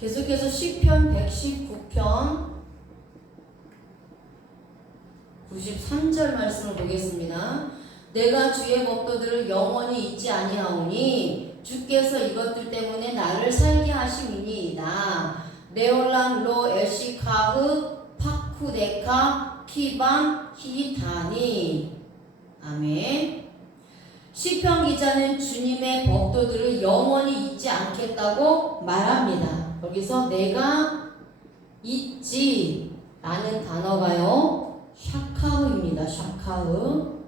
계속해서 시편 119편 93절 말씀을 보겠습니다. 내가 주의 법도들을 영원히 잊지 아니하오니 주께서 이것들 때문에 나를 살게 하심이니이다. 네올람 로 엘시카흐 파쿠데카 키밤 히타니. 아멘. 시편 기자는 주님의 법도들을 영원히 잊지 않겠다고 말합니다. 여기서 내가 잊지 라는 단어가요, 샤카흐입니다. 샤카흐.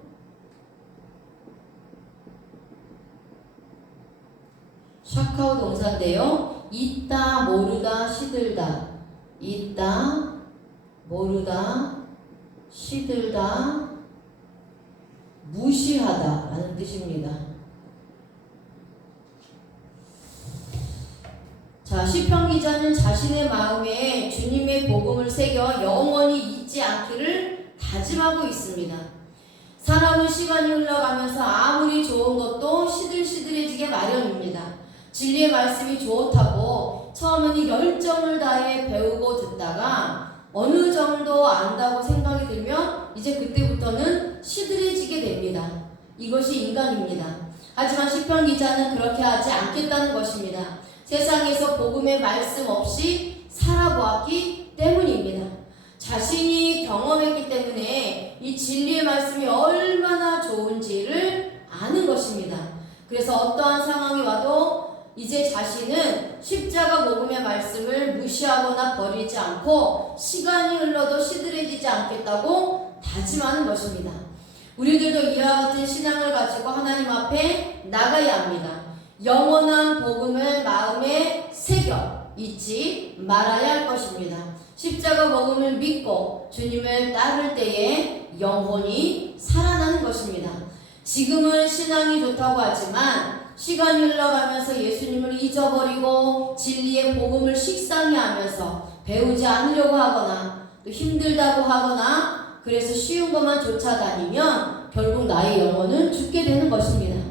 샤카흐 동사인데요. 있다, 모르다, 시들다. 있다, 모르다, 시들다, 무시하다 라는 뜻입니다. 자, 시편 기자는 자신의 마음에 주님의 복음을 새겨 영원히 잊지 않기를 다짐하고 있습니다. 사람은 시간이 흘러가면서 아무리 좋은 것도 시들시들해지게 마련입니다. 진리의 말씀이 좋다고 처음에는 열정을 다해 배우고 듣다가 어느 정도 안다고 생각이 들면 이제 그때부터는 시들해지게 됩니다. 이것이 인간입니다. 하지만 시편 기자는 그렇게 하지 않겠다는 것입니다. 세상에서 복음의 말씀 없이 살아보았기 때문입니다. 자신이 경험했기 때문에 이 진리의 말씀이 얼마나 좋은지를 아는 것입니다. 그래서 어떠한 상황이 와도 이제 자신은 십자가 복음의 말씀을 무시하거나 버리지 않고 시간이 흘러도 시들해지지 않겠다고 다짐하는 것입니다. 우리들도 이와 같은 신앙을 가지고 하나님 앞에 나가야 합니다. 영원한 복음을 마음에 새겨 잊지 말아야 할 것입니다. 십자가 복음을 믿고 주님을 따를 때에 영혼이 살아나는 것입니다. 지금은 신앙이 좋다고 하지만 시간이 흘러가면서 예수님을 잊어버리고 진리의 복음을 식상히 하면서 배우지 않으려고 하거나 또 힘들다고 하거나 그래서 쉬운 것만 쫓아다니면 결국 나의 영혼은 죽게 되는 것입니다.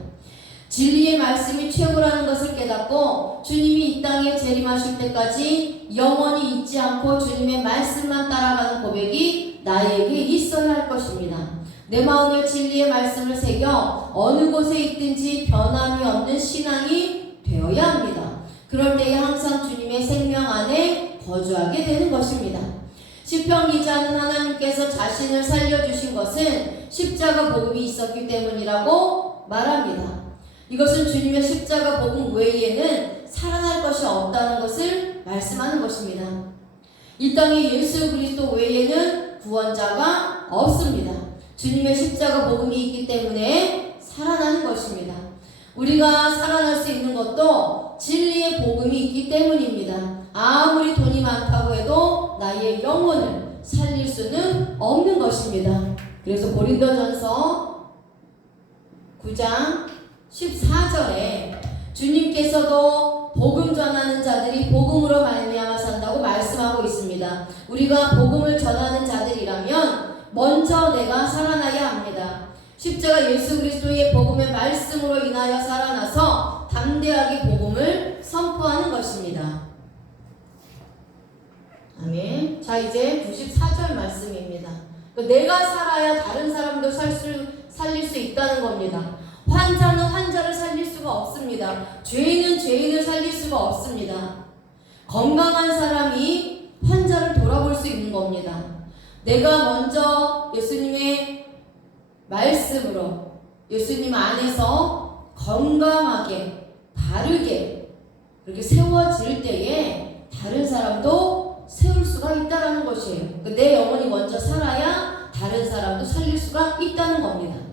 진리의 말씀이 최고라는 것을 깨닫고 주님이 이 땅에 재림하실 때까지 영원히 잊지 않고 주님의 말씀만 따라가는 고백이 나에게 있어야 할 것입니다. 내 마음에 진리의 말씀을 새겨 어느 곳에 있든지 변함이 없는 신앙이 되어야 합니다. 그럴 때에 항상 주님의 생명 안에 거주하게 되는 것입니다. 시편 기자는 하나님께서 자신을 살려주신 것은 십자가 복음이 있었기 때문이라고 말합니다. 이것은 주님의 십자가 복음 외에는 살아날 것이 없다는 것을 말씀하는 것입니다. 이 땅에 예수 그리스도 외에는 구원자가 없습니다. 주님의 십자가 복음이 있기 때문에 살아나는 것입니다. 우리가 살아날 수 있는 것도 진리의 복음이 있기 때문입니다. 아무리 돈이 많다고 해도 나의 영혼을 살릴 수는 없는 것입니다. 그래서 고린도전서 9장 14절에 주님께서도 복음 전하는 자들이 복음으로 말미암아 산다고 말씀하고 있습니다. 우리가 복음을 전하는 자들이라면 먼저 내가 살아나야 합니다. 십자가 예수 그리스도의 복음의 말씀으로 인하여 살아나서 담대하게 복음을 선포하는 것입니다. 아멘. 자, 이제 94절 말씀입니다. 내가 살아야 다른 사람도 살릴 수 있다는 겁니다. 환자는 환자를 살릴 수가 없습니다. 죄인은 죄인을 살릴 수가 없습니다. 건강한 사람이 환자를 돌아볼 수 있는 겁니다. 내가 먼저 예수님의 말씀으로 예수님 안에서 건강하게 바르게 그렇게 세워질 때에 다른 사람도 세울 수가 있다는 것이에요. 내 영혼이 먼저 살아야 다른 사람도 살릴 수가 있다는 겁니다.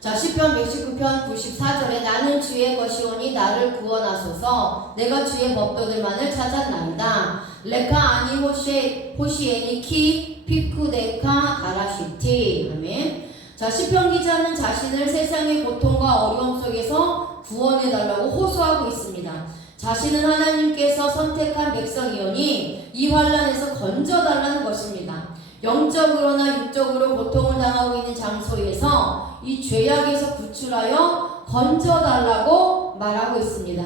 자, 시편 119편 94절에 나는 주의 것이오니 나를 구원하소서. 내가 주의 법도들만을 찾았나이다. 레카 아니 호시에니 키 피쿠데카 가라시티. 아멘. 자, 시편 기자는 자신을 세상의 고통과 어려움 속에서 구원해달라고 호소하고 있습니다. 자신은 하나님께서 선택한 백성이오니 이 환난에서 건져달라는 것입니다. 영적으로나 육적으로 고통을 당하고 있는 장소에서 이 죄악에서 구출하여 건져달라고 말하고 있습니다.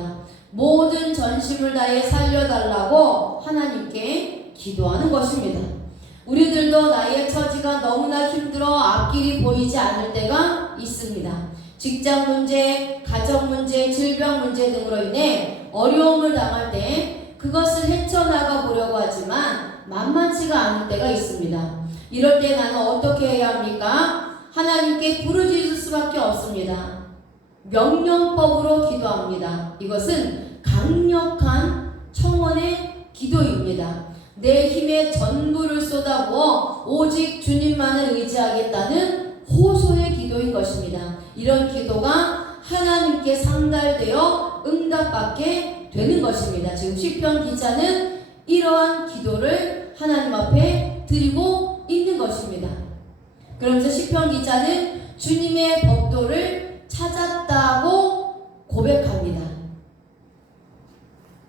모든 전심을 다해 살려달라고 하나님께 기도하는 것입니다. 우리들도 나의 처지가 너무나 힘들어 앞길이 보이지 않을 때가 있습니다. 직장 문제, 가정 문제, 질병 문제 등으로 인해 어려움을 당할 때 그것을 헤쳐나가 보려고 하지만 만만치가 않을 때가 있습니다. 이럴 때 나는 어떻게 해야 합니까? 하나님께 부르짖을 수밖에 없습니다. 명령법으로 기도합니다. 이것은 강력한 청원의 기도입니다. 내 힘의 전부를 쏟아부어 오직 주님만을 의지하겠다는 호소의 기도인 것입니다. 이런 기도가 하나님께 상달되어 응답받게 되는 것입니다. 지금 시편 기자는 이러한 기도를 하나님 앞에 드리고 있는 것입니다. 그러면서 시편 기자는 주님의 법도를 찾았다고 고백합니다.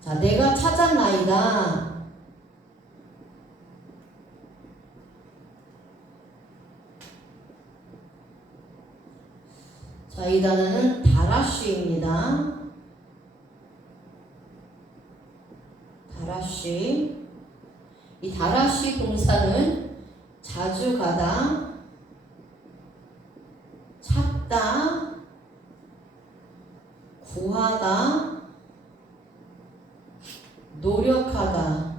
자, 내가 찾았나이다. 자, 이 단어는 다라쉬입니다. 다라쉬. 이 다라쉬 동사는 자주 가다, 찾다, 구하다, 노력하다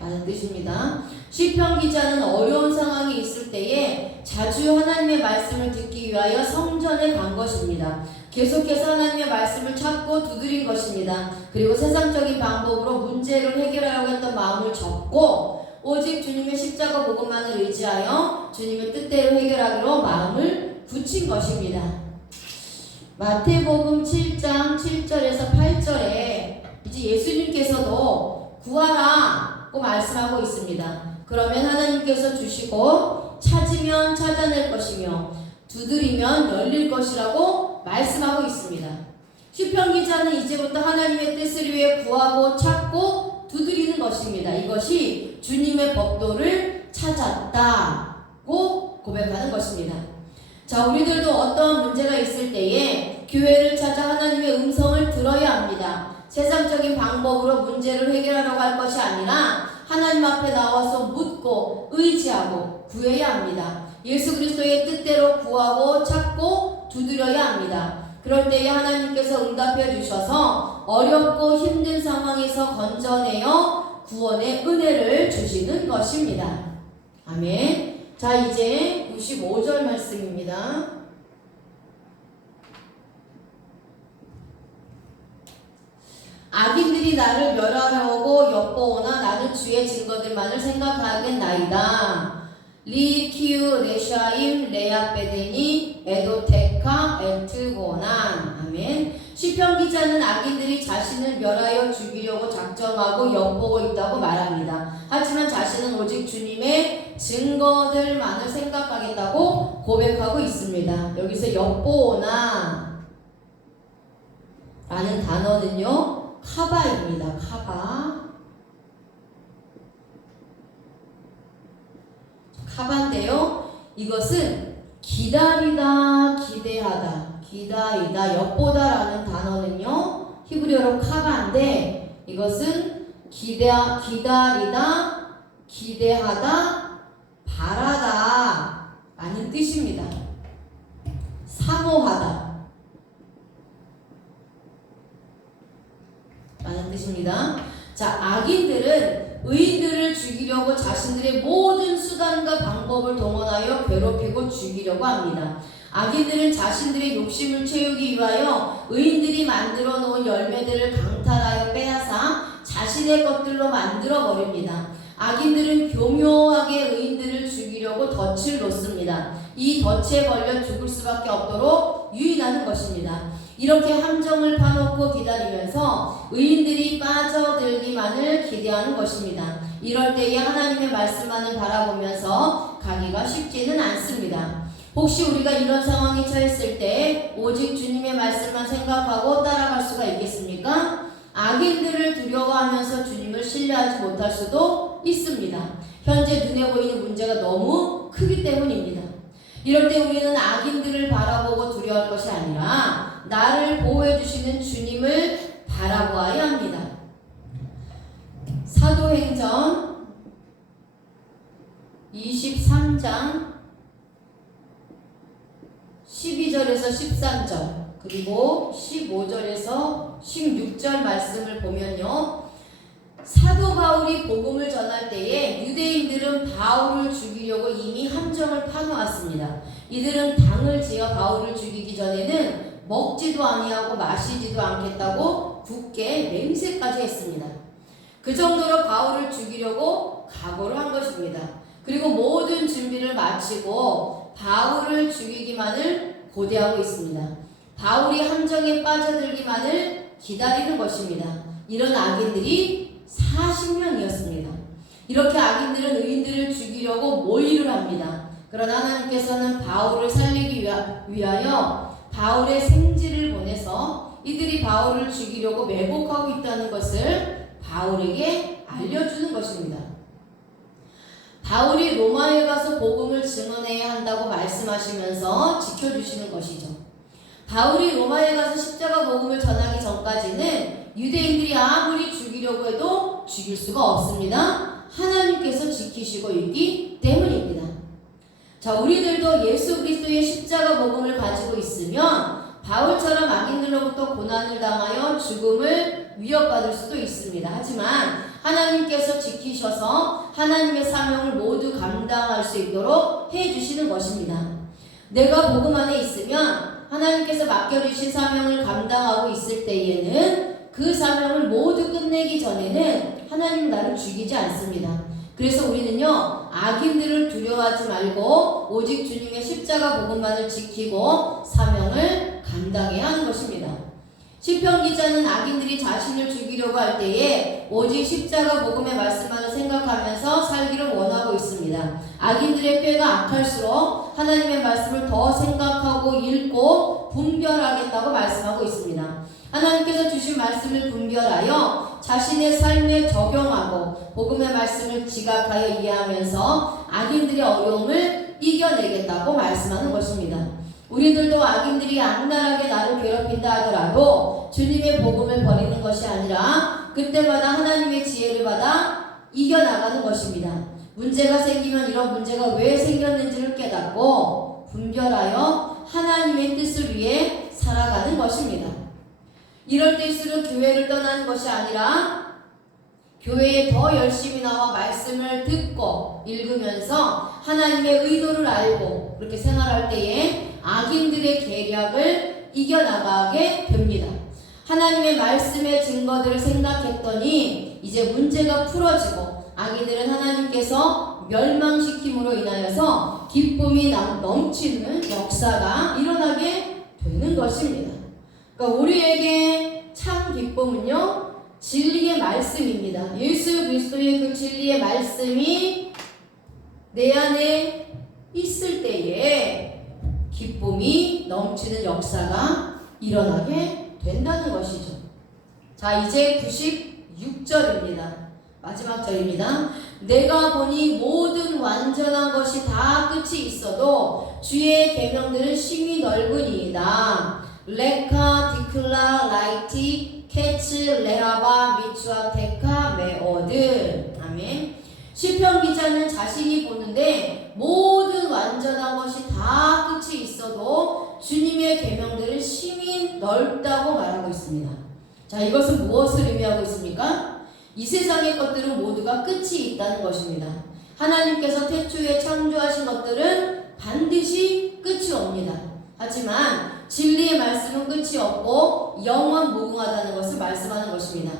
라는 뜻입니다. 시편 기자는 어려운 상황이 있을 때에 자주 하나님의 말씀을 듣기 위하여 성전에 간 것입니다. 계속해서 하나님의 말씀을 찾고 두드린 것입니다. 그리고 세상적인 방법으로 문제를 해결하려고 했던 마음을 접고 오직 주님의 십자가 복음만을 의지하여 주님의 뜻대로 해결하기로 마음을 굳힌 것입니다. 마태복음 7장 7절에서 8절에 이제 예수님께서도 구하라고 말씀하고 있습니다. 그러면 하나님께서 주시고 찾으면 찾아낼 것이며 두드리면 열릴 것이라고 말씀하고 있습니다. 시편 기자는 이제부터 하나님의 뜻을 위해 구하고 찾고 두드리는 것입니다. 이것이 주님의 법도를 찾았다고 고백하는 것입니다. 자, 우리들도 어떠한 문제가 있을 때에 교회를 찾아 하나님의 음성을 들어야 합니다. 세상적인 방법으로 문제를 해결하려고 할 것이 아니라 하나님 앞에 나와서 묻고 의지하고 구해야 합니다. 예수 그리스도의 뜻대로 구하고 찾고 두드려야 합니다. 그럴 때에 하나님께서 응답해 주셔서 어렵고 힘든 상황에서 건져내어 구원의 은혜를 주시는 것입니다. 아멘. 자, 이제 95절 말씀입니다. 악인들이 나를 멸하려고 엿보오나 나는 주의 증거들만을 생각하겠나이다. 리, 키우, 레샤임, 레아베데니, 에도테카, 엔트고난. 아멘. 시편 기자는 악인들이 자신을 멸하여 죽이려고 작정하고 엿보고 있다고 말합니다. 하지만 자신은 오직 주님의 증거들만을 생각하겠다고 고백하고 있습니다. 여기서 엿보오나 라는 단어는요, 카바입니다. 카바인데요, 이것은 기다리다, 기대하다, 기다리다, 엿보다라는 단어는요, 히브리어로 카바인데 이것은 기다리다, 기대하다, 바라다 라는 뜻입니다. 사모하다 라는 뜻입니다. 자, 악인들은 의인들을 죽이려고 자신들의 모든 수단과 방법을 동원하여 괴롭히고 죽이려고 합니다. 악인들은 자신들의 욕심을 채우기 위하여 의인들이 만들어 놓은 열매들을 강탈하여 빼앗아 자신의 것들로 만들어 버립니다. 악인들은 교묘하게 의인들을 죽이려고 덫을 놓습니다. 이 덫에 걸려 죽을 수밖에 없도록 유인하는 것입니다. 이렇게 함정을 파놓고 기다리면서 의인들이 빠져들기만을 기대하는 것입니다. 이럴 때에 하나님의 말씀만을 바라보면서 가기가 쉽지는 않습니다. 혹시 우리가 이런 상황에 처했을 때 오직 주님의 말씀만 생각하고 따라갈 수가 있겠습니까? 악인들을 두려워하면서 주님을 신뢰하지 못할 수도 있습니다. 현재 눈에 보이는 문제가 너무 크기 때문입니다. 이럴 때 우리는 악인들을 바라보고 두려워할 것이 아니라 나를 보호해 주시는 주님을 바라보아야 합니다. 사도행전 23장 12절에서 13절 그리고 15절에서 16절 말씀을 보면요, 사도 바울이 복음을 전할 때에 유대인들은 바울을 죽이려고 이미 함정을 파놓았습니다. 이들은 당을 지어 바울을 죽이기 전에는 먹지도 아니하고 마시지도 않겠다고 굳게 맹세까지 했습니다. 그 정도로 바울을 죽이려고 각오를 한 것입니다. 그리고 모든 준비를 마치고 바울을 죽이기만을 고대하고 있습니다. 바울이 함정에 빠져들기만을 기다리는 것입니다. 이런 악인들이 40명이었습니다. 이렇게 악인들은 의인들을 죽이려고 모의를 합니다. 그러나 하나님께서는 바울을 살리기 위하여 바울의 생지를 보내서 이들이 바울을 죽이려고 매복하고 있다는 것을 바울에게 알려주는 것입니다. 바울이 로마에 가서 복음을 증언해야 한다고 말씀하시면서 지켜주시는 것이죠. 바울이 로마에 가서 십자가 복음을 전하기 전까지는 유대인들이 아무리 죽이려고 해도 죽일 수가 없습니다. 하나님께서 지키시고 있기 때문입니다. 자, 우리들도 예수 그리스도의 십자가 복음을 가지고 있으면 바울처럼 악인들로부터 고난을 당하여 죽음을 위협받을 수도 있습니다. 하지만 하나님께서 지키셔서 하나님의 사명을 모두 감당할 수 있도록 해주시는 것입니다. 내가 복음 안에 있으면 하나님께서 맡겨주신 사명을 감당하고 있을 때에는 그 사명을 모두 끝내기 전에는 하나님은 나를 죽이지 않습니다. 그래서 우리는요, 악인들을 두려워하지 말고 오직 주님의 십자가 복음만을 지키고 사명을 감당해야 하는 것입니다. 시편 기자는 악인들이 자신을 죽이려고 할 때에 오직 십자가 복음의 말씀만을 생각하면서 살기를 원하고 있습니다. 악인들의 꾀가 악할수록 하나님의 말씀을 더 생각하고 읽고 분별하겠다고 말씀하고 있습니다. 하나님께서 주신 말씀을 분별하여 자신의 삶에 적용하고 복음의 말씀을 지각하여 이해하면서 악인들의 어려움을 이겨내겠다고 말씀하는 것입니다. 우리들도 악인들이 악랄하게 나를 괴롭힌다 하더라도 주님의 복음을 버리는 것이 아니라 그때마다 하나님의 지혜를 받아 이겨나가는 것입니다. 문제가 생기면 이런 문제가 왜 생겼는지를 깨닫고 분별하여 하나님의 뜻을 위해 살아가는 것입니다. 이럴 때일수록 교회를 떠나는 것이 아니라 교회에 더 열심히 나와 말씀을 듣고 읽으면서 하나님의 의도를 알고 그렇게 생활할 때에 악인들의 계략을 이겨나가게 됩니다. 하나님의 말씀의 증거들을 생각했더니 이제 문제가 풀어지고 악인들은 하나님께서 멸망시킴으로 인하여서 기쁨이 넘치는 역사가 일어나게 되는 것입니다. 그러니까 우리에게 참 기쁨은요, 진리의 말씀입니다. 예수 그리스도의 그 진리의 말씀이 내 안에 있을 때에 기쁨이 넘치는 역사가 일어나게 된다는 것이죠. 자, 이제 96절입니다. 마지막 절입니다. 내가 보니 모든 완전한 것이 다 끝이 있어도 주의 계명들은 심히 넓으니이다. 레카 디클라 라이티 케츠 레하바 미츠와 테카 메오드. 아멘. 시편 기자는 자신이 보는데 모든 완전한 것이 다 끝이 있어도 주님의 계명들은 심히 넓다고 말하고 있습니다. 자, 이것은 무엇을 의미하고 있습니까? 이 세상의 것들은 모두가 끝이 있다는 것입니다. 하나님께서 태초에 창조하신 것들은 반드시 끝이 옵니다. 하지만 진리의 말씀은 끝이 없고 영원 무궁하다는 것을 말씀하는 것입니다.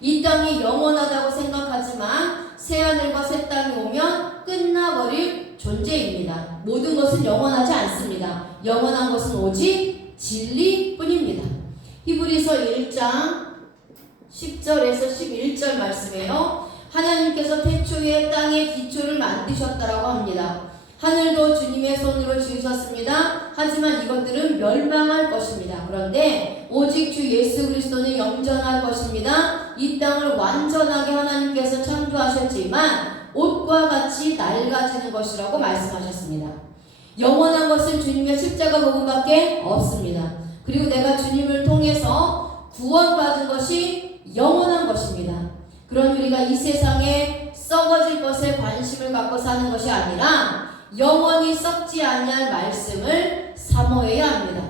이 땅이 영원하다고 생각하지만 새하늘과 새 땅이 오면 끝나버릴 존재입니다. 모든 것은 영원하지 않습니다. 영원한 것은 오직 진리뿐입니다. 히브리서 1장 10절에서 11절 말씀이에요. 하나님께서 태초에 땅의 기초를 만드셨다라고 합니다. 하늘도 주님의 손으로 지으셨습니다. 하지만 이것들은 멸망할 것입니다. 그런데 오직 주 예수 그리스도는 영전할 것입니다. 이 땅을 완전하게 하나님께서 창조하셨지만 옷과 같이 낡아지는 것이라고 말씀하셨습니다. 영원한 것은 주님의 십자가 복음밖에 없습니다. 그리고 내가 주님을 통해서 구원받은 것이 영원한 것입니다. 그런 우리가 이 세상에 썩어질 것에 관심을 갖고 사는 것이 아니라 영원히 썩지 아니할 말씀을 사모해야 합니다.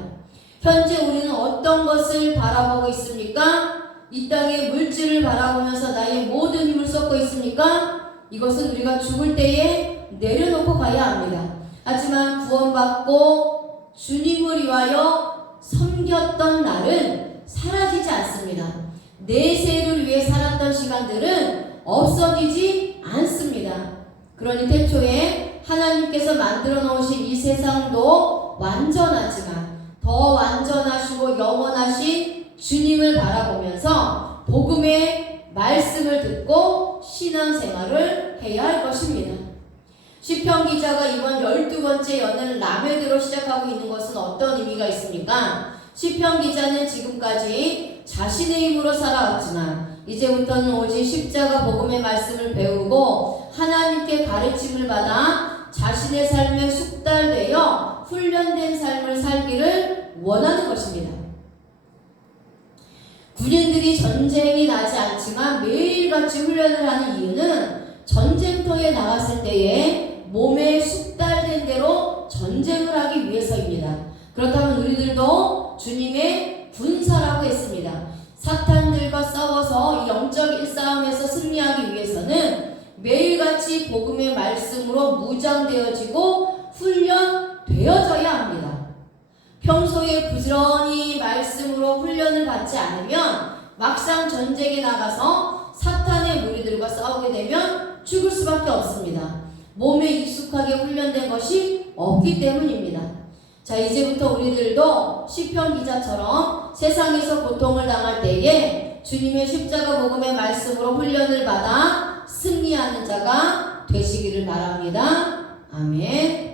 현재 우리는 어떤 것을 바라보고 있습니까? 이 땅의 물질을 바라보면서 나의 모든 힘을 쏟고 있습니까? 이것은 우리가 죽을 때에 내려놓고 가야 합니다. 하지만 구원받고 주님을 위하여 섬겼던 날은 사라지지 않습니다. 내세를 위해 살았던 시간들은 없어지지 않습니다. 그러니 태초에 하나님께서 만들어 놓으신 이 세상도 완전하지만 더 완전하시고 영원하신 주님을 바라보면서 복음의 말씀을 듣고 신앙생활을 해야 할 것입니다. 시편 기자가 이번 12번째 연을 라메드로 시작하고 있는 것은 어떤 의미가 있습니까? 시편 기자는 지금까지 자신의 힘으로 살아왔지만 이제부터는 오직 십자가 복음의 말씀을 배우고 하나님께 가르침을 받아 자신의 삶에 숙달되어 훈련된 삶을 살기를 원하는 것입니다. 군인들이 전쟁이 나지 않지만 매일같이 훈련을 하는 이유는 전쟁터에 나갔을 때에 몸에 숙달된 대로 전쟁을 하기 위해서입니다. 그렇다면 우리들도 주님의 군사라고 했습니다. 사탄들과 싸워서 이 영적인 싸움에서 승리하기 위해서는 매일같이 복음의 말씀으로 무장되어지고 훈련되어져야 합니다. 평소에 부지런히 말씀으로 훈련을 받지 않으면 막상 전쟁에 나가서 사탄의 무리들과 싸우게 되면 죽을 수밖에 없습니다. 몸에 익숙하게 훈련된 것이 없기 때문입니다. 자, 이제부터 우리들도 시편 기자처럼 세상에서 고통을 당할 때에 주님의 십자가 복음의 말씀으로 훈련을 받아 승리하는 자가 되시기를 바랍니다. 아멘.